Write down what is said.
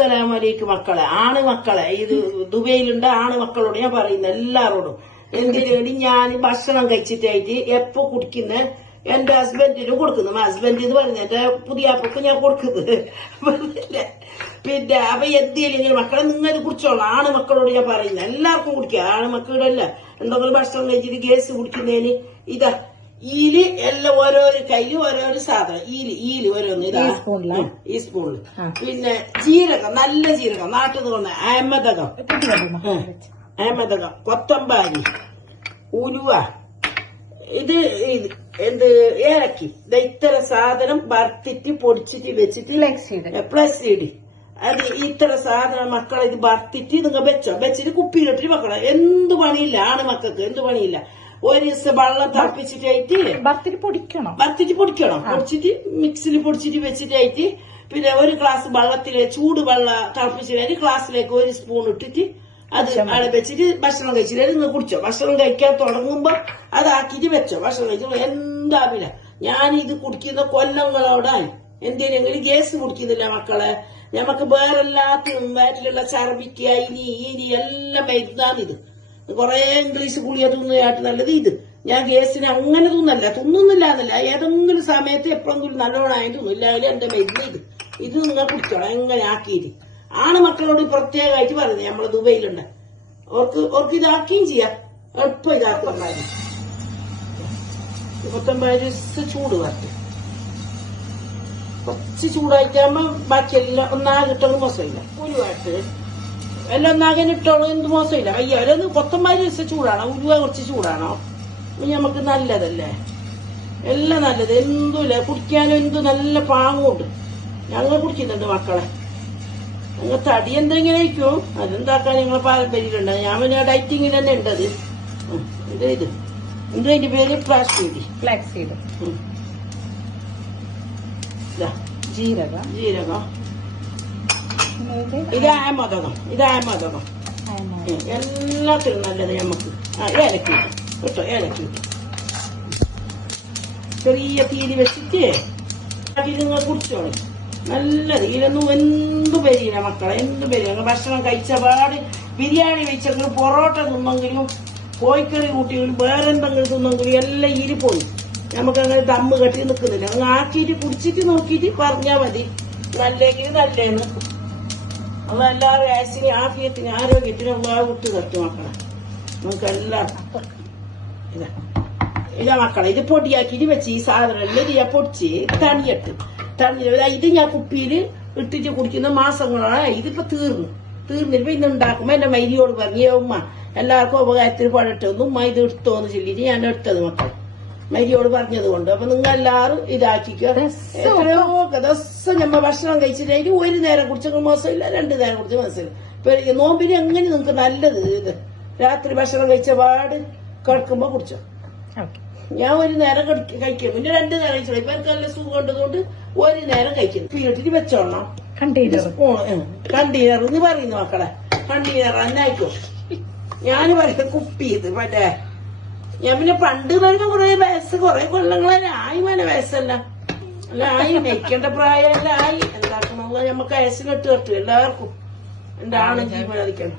അസ്സലാമലൈക്കും മക്കളെ, ആണ് മക്കളെ. ഇത് ദുബൈയിലുണ്ട് ആണ് മക്കളോട് ഞാൻ പറയുന്ന എല്ലാരോടും. എന്തിനു വേണ്ടി ഞാൻ ഭക്ഷണം കഴിച്ചിട്ടായിട്ട് എപ്പോ കുടിക്കുന്ന എന്റെ ഹസ്ബൻഡിനും കൊടുക്കുന്നു. ഹസ്ബൻഡ് എന്ന് പറയുന്നത് എന്റെ പുതിയാപ്പക്ക് ഞാൻ കൊടുക്കുന്നത്. പിന്നെ അപ്പൊ എന്തില്ലെങ്കിൽ മക്കളെ നിങ്ങൾ കുടിച്ചോളാം. ആണ് മക്കളോട് ഞാൻ പറയുന്നത് എല്ലാവർക്കും കുടിക്കുക. ആണ് മക്കളുടെ അല്ല എന്തെങ്കിലും ഭക്ഷണം കഴിച്ചിട്ട് ഗ്യാസ് കുടിക്കുന്നതിന് ഇതാ ഈല് എല്ലാം ഓരോരോ കയ്യില് ഓരോരോ സാധനം. ഈല് ഓരോന്ന് ഇതാ ഈ സ്പൂണില്. പിന്നെ ജീരകം, നല്ല ജീരകം, നാട്ടിൽ നിന്ന് കൊണ്ട അഹമ്മദകം, കൊത്തമ്പാരി, ഉലുവ, ഇത് എന്ത് ഏലക്കി, ഇത്തരം സാധനം വറുത്തിട്ട് പൊടിച്ചിട്ട് വെച്ചിട്ട് പ്ലസ് സീഡ് അത് ഇത്ര സാധനം മക്കളെ ഇത് വറുത്തിട്ട് നിങ്ങൾ വെച്ചിട്ട് കുപ്പിയിലിട്ടിട്ട് മക്കളെ എന്ത് പണിയില്ല. ആണ് മക്കൾക്ക് എന്ത് പണിയില്ല. ഒരു ദിവസം വെള്ളം തിളപ്പിച്ചിട്ടായിട്ട് വറുത്തിട്ട് പൊടിക്കണം. പൊടിച്ചിട്ട് മിക്സിയിൽ പൊടിച്ചിട്ട് വെച്ചിട്ടായിട്ട് പിന്നെ ഒരു ഗ്ലാസ് വെള്ളത്തില് ചൂട് വെള്ളം തിളപ്പിച്ചിട്ട് ഗ്ലാസ്സിലേക്ക് ഒരു സ്പൂൺ ഇട്ടിട്ട് അത് അവിടെ വെച്ചിട്ട് ഭക്ഷണം കഴിച്ചിട്ട് നിങ്ങൾ കുടിച്ചോ. ഭക്ഷണം കഴിക്കാൻ തുടങ്ങുമ്പോ അതാക്കിട്ട് വെച്ചോ. ഭക്ഷണം കഴിച്ചോ എന്താവില്ല. ഞാൻ ഇത് കുടിക്കുന്ന കൊല്ലങ്ങളോടായി. എന്തിനെങ്കിലും ഗ്യാസ് കുടിക്കുന്നില്ല മക്കളെ. ഞമ്മക്ക് വേറെല്ലാത്തിനും വയറ്റിലുള്ള ചർബിക്ക ഇനി എല്ലാം മരുന്നാണിത്. കൊറേ ഇംഗ്ലീഷ് ഗുളിക തിന്നുകയായിട്ട് നല്ലത് ഇത്. ഞാൻ ഗ്യാസിന് അങ്ങനെ തിന്നുന്നില്ല എന്നല്ല, ഏതെങ്കിലും സമയത്ത് എപ്പോഴെങ്കിലും നല്ലോണമായി തിന്നില്ല. എന്റെ മരുന്ന് ഇത് നിങ്ങൾ കുടിക്കണം എങ്ങനെ ആക്കിയിട്ട്. ആണ് മക്കളോട് പ്രത്യേകമായിട്ട് പറയുന്നത്. നമ്മള് ദുബൈയിലുണ്ട് ഓർക്ക് ഇതാക്കുകയും ചെയ്യാം. എളുപ്പം ഇതാക്കുമാര് ചൂട് വരട്ടെ. കുറച്ച് ചൂടായിട്ടാകുമ്പോ ബാക്കിയെല്ലാം ഒന്നാകിട്ടൊന്നും മോശമില്ല. ഉലുവായിട്ട് എല്ലാം ഒന്നാകെ ഇട്ടോളൂ, എന്ത് മോശമില്ല. അയ്യോ അതൊന്ന് 19 ദിവസം ചൂടാണോ, ഉലുവ കുറച്ച് ചൂടാണോ, നമുക്ക് നല്ലതല്ലേ. എല്ലാം നല്ലത്. എന്തുമില്ല കുടിക്കാനും എന്തു നല്ല പാങ്ങുണ്ട്. ഞങ്ങൾ കുടിക്കുന്നുണ്ട് മക്കളെ. ഞങ്ങൾ തടി എന്തെങ്കിലും കഴിക്കും. അതെന്താക്കാൻ ഞങ്ങളെ പാരമ്പര്യമുണ്ട്. ഞാൻ പിന്നെ ഡയറ്റിങ്ങിൽ തന്നെ ഉണ്ടത്. ഇത് അതിന്റെ പേര് ഫ്ലാക്സ് സീഡ്. ജീരകം, ഇത് അഹമ്മദകം, എല്ലാത്തിനും നല്ലത് നമുക്ക്. ഏലക്കി കേട്ടോ, ഏലക്കി ചെറിയ തീരി വെച്ചിട്ട് നിങ്ങൾ കുടിച്ചോളി. നല്ലത്. ഇതിലൊന്നും എന്തു പേരില്ല മക്കളെ, എന്തു പേരില്ല. ഭക്ഷണം കഴിച്ച പാട് ബിരിയാണി വെച്ചെങ്കിലും പൊറോട്ട തിന്നെങ്കിലും കോഴിക്കറി കൂട്ടിയെങ്കിലും വേറെ എന്തെങ്കിലും തിന്നെങ്കിലും എല്ലാം ഈരി പോയി. നമുക്കങ്ങനെ ദമ്മ് കെട്ടി നിൽക്കുന്നില്ല. അങ്ങ് ആക്കിയിട്ട് കുടിച്ചിട്ട് നോക്കിയിട്ട് പറഞ്ഞാൽ മതി നല്ലെങ്കിൽ നല്ലേന്ന്. അത് എല്ലാ വയസ്സിന് ആഫിയത്തിന് ആരോഗ്യത്തിനും വിട്ട് തട്ടും മക്കളെ. നമുക്ക് എല്ലാവർക്കും ഇതാ മക്കളെ. ഇത് പൊടിയാക്കിയിട്ട് വെച്ച് ഈ സാധനം എല്ലാം ഇത് ഞാൻ പൊടിച്ച് തണിയിട്ട് ഇത് ഞാൻ കുപ്പിയിൽ ഇട്ടിട്ട് കുടിക്കുന്ന മാസങ്ങളാണ്. ഇതിപ്പോ തീർന്നിപ്പോ ഇന്ന് ഉണ്ടാക്കുമ്പോ എന്റെ മൈരിയോട് പറഞ്ഞ ഉമ്മ എല്ലാവർക്കും ഉപകാരത്തിന് പഴട്ടൊന്നും ഉമ്മ ഇത് എടുത്തോന്ന് ചൊല്ലിട്ട് ഞാൻ എടുത്തത് മക്കൾ മരിയോട് പറഞ്ഞത് കൊണ്ട്. അപ്പൊ നിങ്ങൾ എല്ലാവരും ഇതാക്കിക്കോ. എത്രയോ ദിവസം നമ്മ ഭക്ഷണം കഴിച്ചിട്ടായിട്ട് ഒരു നേരം കുടിച്ചെങ്കിൽ മോശമില്ല, 2 നേരം കുടിച്ച മോശമില്ല. ഇപ്പൊ നോമ്പിന് എങ്ങനെ നിങ്ങൾക്ക് നല്ലത് ഇത് രാത്രി ഭക്ഷണം കഴിച്ച പാട് കിടക്കുമ്പോ കുടിച്ചോ. ഞാൻ ഒരു നേരം കഴിക്കും, പിന്നെ 2 നേരം കഴിച്ചോളൂ. ഇപ്പൊ എനിക്ക് നല്ല സുഖം ഉണ്ടതുകൊണ്ട് ഒരു നേരം കഴിക്കുന്നു. വീട്ടിൽ വെച്ചോളണം. കണ്ടെയ്നർ എന്ന് പറയുന്നു മക്കളെ. കണ്ടെയ്നർ തന്നെ ആയിക്കോ. ഞാൻ പറയുന്നത് കുപ്പി ഇത് മറ്റേ ഞാൻ പിന്നെ പണ്ട് പറയുമ്പോ കുറെ കൊല്ലങ്ങളെ ആയി. വയസ്സല്ല അല്ല ആയി, നയിക്കേണ്ട പ്രായമല്ല ആയി. എന്താക്കണം നമുക്ക് വയസ്സിലിട്ട് കെട്ടു എല്ലാവർക്കും. എന്റെ ആണ് ജീവൻ അതിക്കണം.